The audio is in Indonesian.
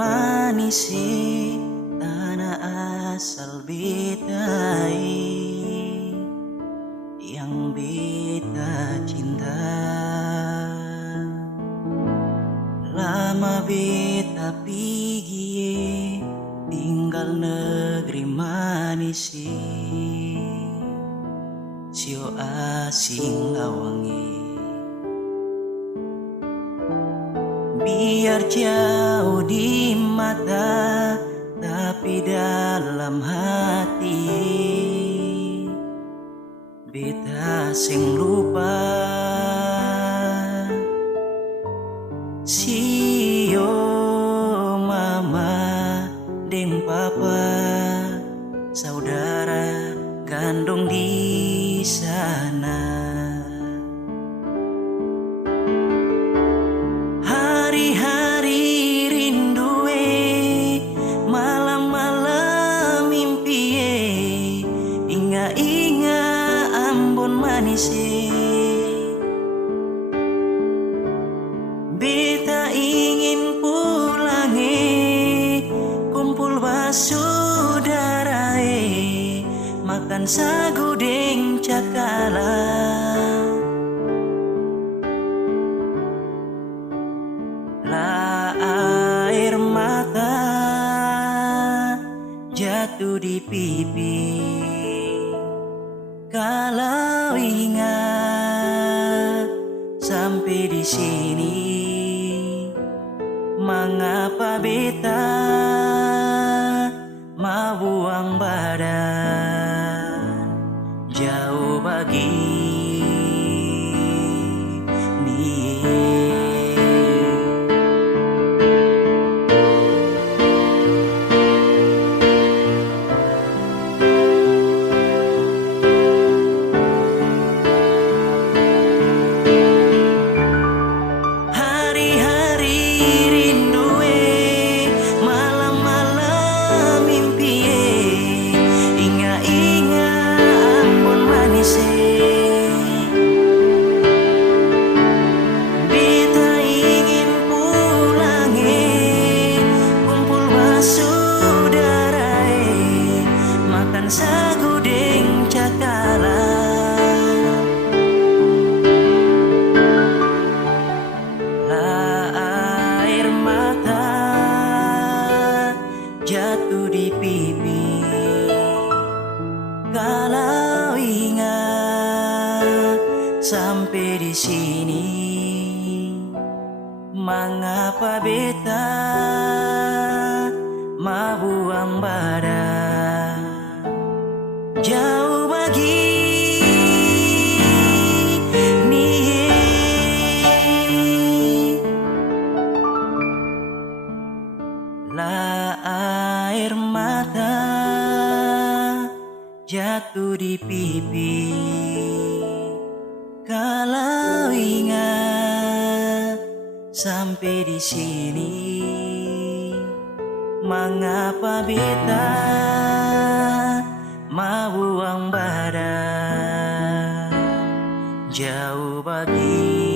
manisi tanah asal betai yang beta cinta. Lama beta pigi tinggal negeri manisi, sio asing lawangi. Biar jauh di mata, tapi dalam hati beta sing lupa. Sio mama deng papa, saudara gandong di sana. Hari-hari rindu malam-malam mimpi inga-inga Ambon manis beta ingin pulang kumpul basudara makan sagu deng cakalang. La air mata jatuh di pipi kalau ingat sampai di sini. Mengapa beta mau buang badan jauh bagi sagu deng cakalang. La air mata jatuh di pipi kalau ingat sampai di sini. Mengapa beta mau buang badan jauh bagi la air mata jatuh di pipi kalau ingat sampai di sini. Mengapa beta mau buang badan jauh bagi